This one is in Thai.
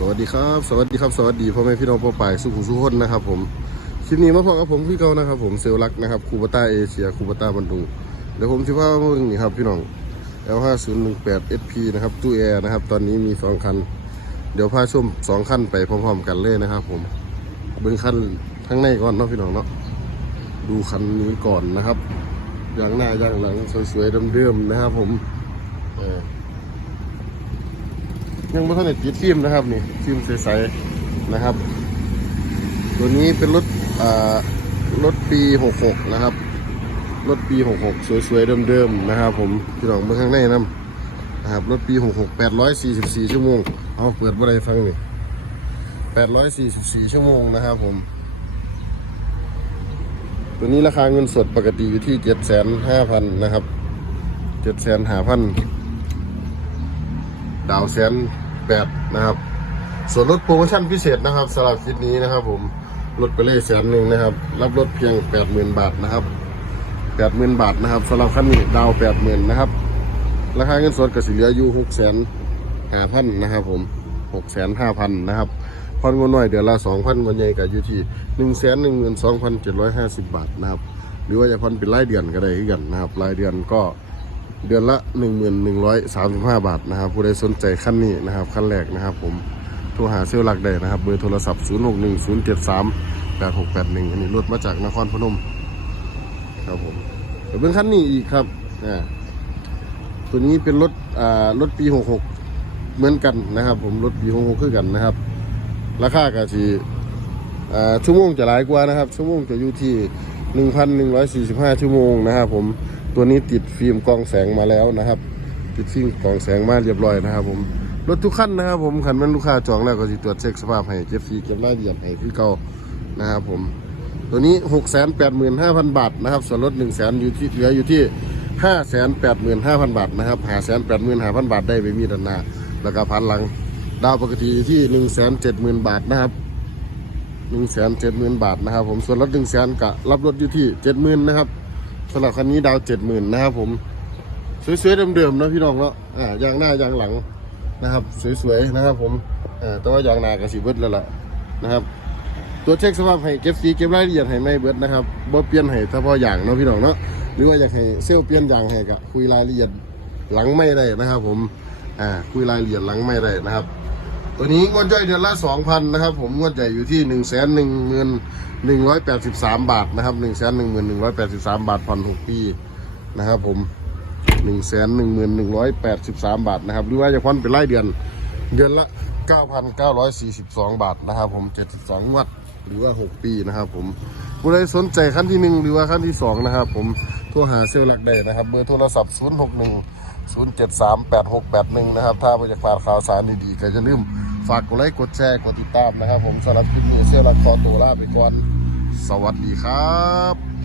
สวัสดีครับ สวัสดีครับ สวัสดีพ่อแม่พี่น้องพ่อป่ายสุขุมสุขนนะครับผมคลิปนี้มาพบกับผมพี่เกานะครับผมเซลลักนะครับคูบาต้าเอเชียคูบาต้าบันดุงเดี๋ยวผมที่ว่าเมื่อนี้ครับพี่น้อง L5018 SP นะครับตู้แอร์นะครับตอนนี้มีสองคัน เดี๋ยวพาชมสองคันไปพร้อมๆกันเลยนะครับผมเบิ้งคันทั้งในก่อนเนาะพี่น้องเนาะดูคันนี้ก่อนนะครับอย่างหน้าอย่างหลังสวยๆเดิมๆนะครับผมเออ ยังไม่ทันได้ติดฟิล์มนะครับนี่ฟิล์มใสๆนะครับ ตัวนี้เป็นรถอ่ารถปี 66 นะครับ รถปี 66 สวยๆเดิมๆนะครับ ผมพี่น้องเมื่อข้างในนํนะครับรถปี 66 844 ชั่วโมงเอาเปิดบ่ได้ฟังนี่844 ชั่วโมงนะครับผม ตัวนี้ราคาเงินสดปกติอยู่ที่ 7,500 0 นะครับ 7,500 0 ดาวแสนแปดนะครับ ส่วนลดโปรโมชั่นพิเศษนะครับสำหรับคลิปนี้นะครับ ผมลดไปเลยแสนหนึ่งนะครับ รับรถเพียงแปดหมื่นบาทนะครับแปดหมื่นบาทนะครับสำหรับคันนี้ดาวแปดหมื่นนะครับราคาเงินสดก็สิเหลืออยู่หกแสนห้าพันนะครับ ผมหกแสนห้าพันนะครับพอนงนหน้อยเดือนละสองพันวันใหญ่ก็อยู่ที่หนึ่งแสนหนึ่งหมื่นสองพันเจ็ดร้อยห้าสิบบาทนะครับ หรือว่าจะพอนเป็นรายเดือนก็ได้ที่กันนะครับรายเดือนก็ เดือนละ 1135 บาทนะครับผู้ใดสนใจขั้นนี้นะครับขั้นแรกนะครับ ผมโทรหาเซลล์หลักได้นะครับ เบอร์โทรศัพท์ 061073 8681 อันนี้รถมาจากนครพนมครับผมเดี๋ยวเป็นขั้นนี้อีกครับอ่าตัวนี้เป็นรถอ่ารถปี 66 เหมือนกันนะครับ ผมรถปี 66 คือกันนะครับ ราคาก็สิอ่าชั่วโมงจะหลายกว่านะครับ ชั่วโมงจะอยู่ที่ 1,145 ชั่วโมงนะครับ ผม ตัวนี้ติดฟิล์มกองแสงมาแล้วนะครับ ติดฟิล์มกองแสงมาเรียบร้อยนะครับ ผมรถทุกคันนะครับผมคันแมันลูกค้าจองแล้วก็สิตรวจเช็คสภาพให้เก็บฟรีเก็บรายละเอียดให้คือเก่านะครับผมตัวนี้ 685,000 บาทนะครับ ส่วนลด1 0 0 0 0อยู่ที่เหลืออยู่ที่ 585,000 บาทนะครับ585,000บาทได้ไปมีดันหน้าแล้วก็พันหลัง ดาวปกติที่ 170,000 บาทนะครับหนึ่งแสนเจ็ดหมื่นบาทนะครับ ผมส่วนรถหนึ่งแสนกะรับรถอยู่ที่เจ็ดหมื่นนะครับ สำหรับคันนี้ดาวเจ็ดหมื่นนะครับผม สวยๆเดิมๆนะพี่น้องเนาะอ่ายางหน้ายางหลังนะครับ สวยๆนะครับผมอ่าแต่ว่ายางหน้ากระสีเบิดแล้วล่ะนะครับ ตัวเช็คสภาพให้เก็บฟรีเก็บรายละเอียดให้ไม่เบิดนะครับบ่เปลี่ยนให้ถ้าพอย่างเนาะพี่น้องเนาะหรือว่าอยากให้เซลเปลี่ยนยางให้กะคุยรายละเอียดหลังไม่ได้นะครับ ผมอ่าคุยรายละเอียดหลังไม่ได้นะครับ ตัวนี้งวดย่อยเดือนละสองพันนะครับผมงวดใหญ่อยู่ที่หนึ่งแสนหนึ่งหมื่นหนึ่งร้อยแปดสิบสามบาทนะครับหนึ่งแสนหนึ่งหมื่นหนึ่งร้อยแปดสิบสามบาทผ่อนหกปีนะครับผมหนึ่งแสนหนึ่งหมื่นหนึ่งร้อยแปดสิบสามบาทนะครับหรือว่าจะผ่อนเป็นรายเดือนเดือนละเก้าพันเก้าร้อยสี่สิบสองบาทนะครับผมเจ็ดสิบสองงวดหรือว่าหกปีนะครับผมผู้ใดสนใจขั้นที่หนึ่งหรือว่าขั้นที่สองนะครับผมโทรหาเซลล์หลักได้นะครับเบอร์โทรศัพท์ศูนย์หกหนึ่ง073861นะครับ ถ้าม่อยากพลาดข่าวสารดีๆก็จะลืม ฝากกดไลค์กดแชร์กดติดตามนะครับ ผมสำหรับคลิปนี้เสียรักคอตัวลาไปก่อน สวัสดีครับ